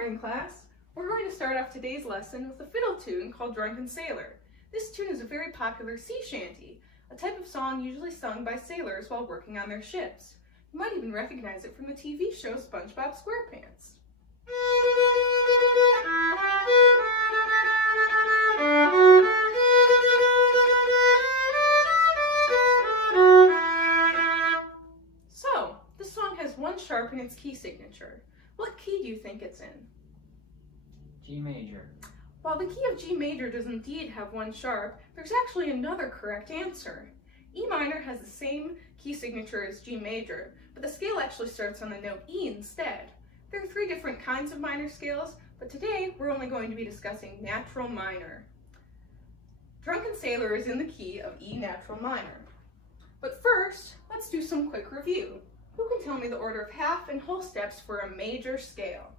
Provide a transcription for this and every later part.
morning, class. We're going to start off today's lesson with a fiddle tune called Drunken Sailor. This tune is a very popular sea shanty, a type of song usually sung by sailors while working on their ships. You might even recognize it from the TV show SpongeBob SquarePants. So, this song has one sharp in its key signature. What key do you think it's in? G major. While the key of G major does indeed have one sharp, there's actually another correct answer. E minor has the same key signature as G major, but the scale actually starts on the note E instead. There are three different kinds of minor scales, but today we're only going to be discussing natural minor. Drunken Sailor is in the key of E natural minor. But first, let's do some quick review. Who can tell me the order of half and whole steps for a major scale?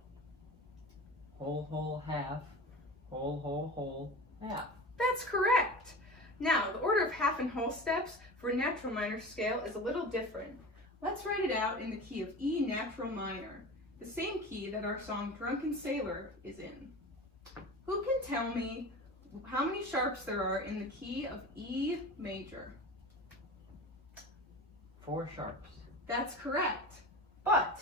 Whole, whole, half. Whole, whole, whole, half. That's correct. Now, the order of half and whole steps for a natural minor scale is a little different. Let's write it out in the key of E natural minor, the same key that our song Drunken Sailor is in. Who can tell me how many sharps there are in the key of E major? 4 sharps. That's correct. But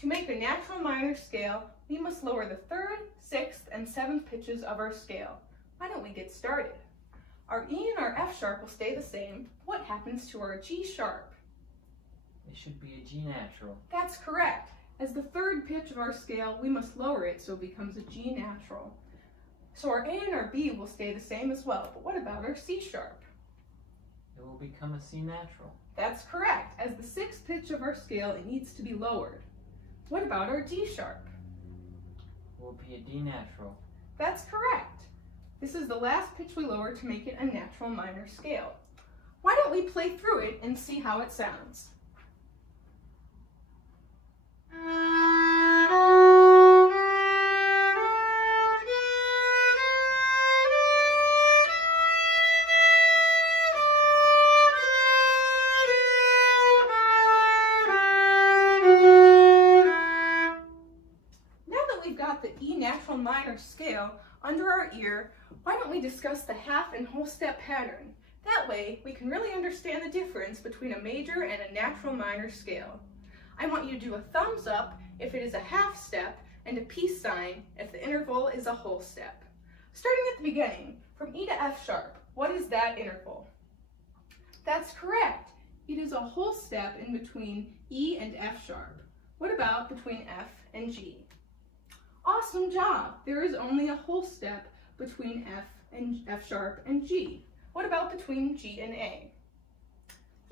to make a natural minor scale, we must lower the 3rd, 6th, and 7th pitches of our scale. Why don't we get started? Our E and our F sharp will stay the same. What happens to our G sharp? It should be a G natural. That's correct. As the 3rd pitch of our scale, we must lower it so it becomes a G natural. So our A and our B will stay the same as well. But what about our C sharp? It will become a C natural. That's correct. As the 6th pitch of our scale, it needs to be lowered. What about our D sharp? It will be a D natural. That's correct. This is the last pitch we lower to make it a natural minor scale. Why don't we play through it and see how it sounds? The E natural minor scale under our ear, why don't we discuss the half and whole step pattern? That way we can really understand the difference between a major and a natural minor scale. I want you to do a thumbs up if it is a half step and a peace sign if the interval is a whole step. Starting at the beginning, from E to F sharp, what is that interval? That's correct. It is a whole step in between E and F sharp. What about between F and G? Awesome job! There is only a whole step between F sharp and G. What about between G and A?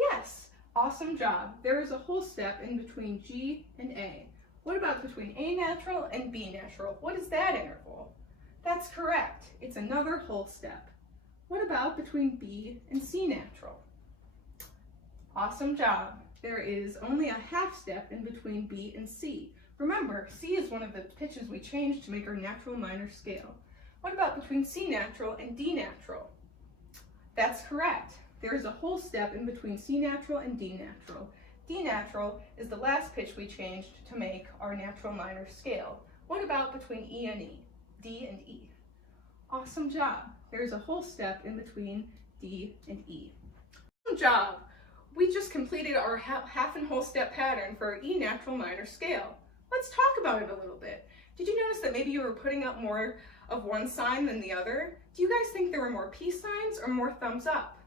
Yes, awesome job. There is a whole step in between G and A. What about between A natural and B natural? What is that interval? That's correct. It's another whole step. What about between B and C natural? Awesome job. There is only a half step in between B and C. Remember, C is one of the pitches we changed to make our natural minor scale. What about between C natural and D natural? That's correct. There is a whole step in between C natural and D natural. D natural is the last pitch we changed to make our natural minor scale. What about between E and E? D and E. Awesome job. There is a whole step in between D and E. Awesome job. We just completed our half and whole step pattern for our E natural minor scale. Let's talk about it a little bit. Did you notice that maybe you were putting up more of one sign than the other? Do you guys think there were more peace signs or more thumbs up?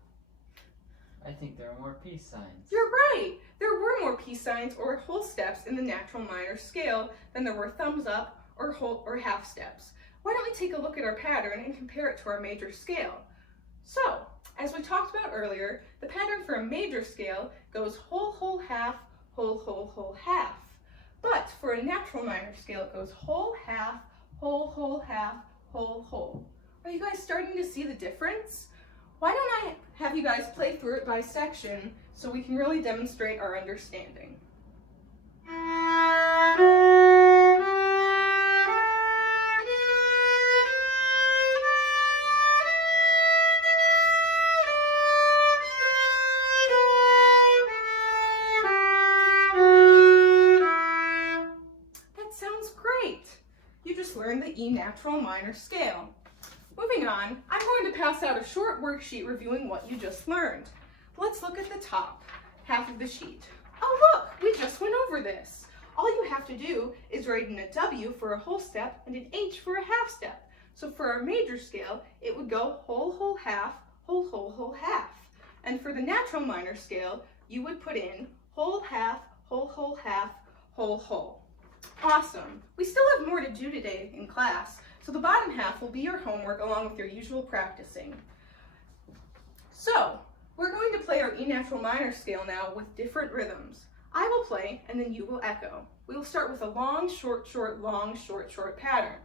I think there are more peace signs. You're right! There were more peace signs or whole steps in the natural minor scale than there were thumbs up or whole or half steps. Why don't we take a look at our pattern and compare it to our major scale? So, as we talked about earlier, the pattern for a major scale goes whole, whole, half, whole, whole, whole, half. But for a natural minor scale, it goes whole, half, whole, half, whole. Are you guys starting to see the difference? Why don't I have you guys play through it by section so we can really demonstrate our understanding? just learned the E natural minor scale. Moving on, I'm going to pass out a short worksheet reviewing what you just learned. Let's look at the top half of the sheet. Oh look, we just went over this. All you have to do is write in a W for a whole step and an H for a half step. So for our major scale, it would go whole, whole, half, whole, whole, whole, half. And for the natural minor scale, you would put in whole, half, whole, whole, half, whole, whole. Awesome. We still have more to do today in class, so the bottom half will be your homework along with your usual practicing. So, we're going to play our E natural minor scale now with different rhythms. I will play and then you will echo. We will start with a long, short, short, long, short, short pattern.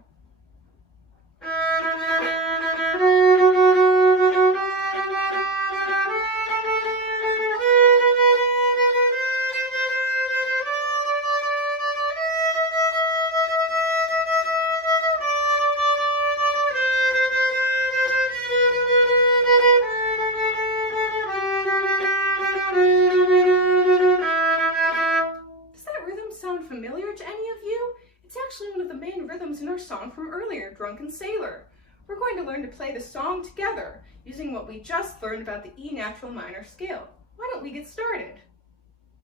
Familiar to any of you? It's actually one of the main rhythms in our song from earlier, Drunken Sailor. We're going to learn to play the song together using what we just learned about the E natural minor scale. Why don't we get started?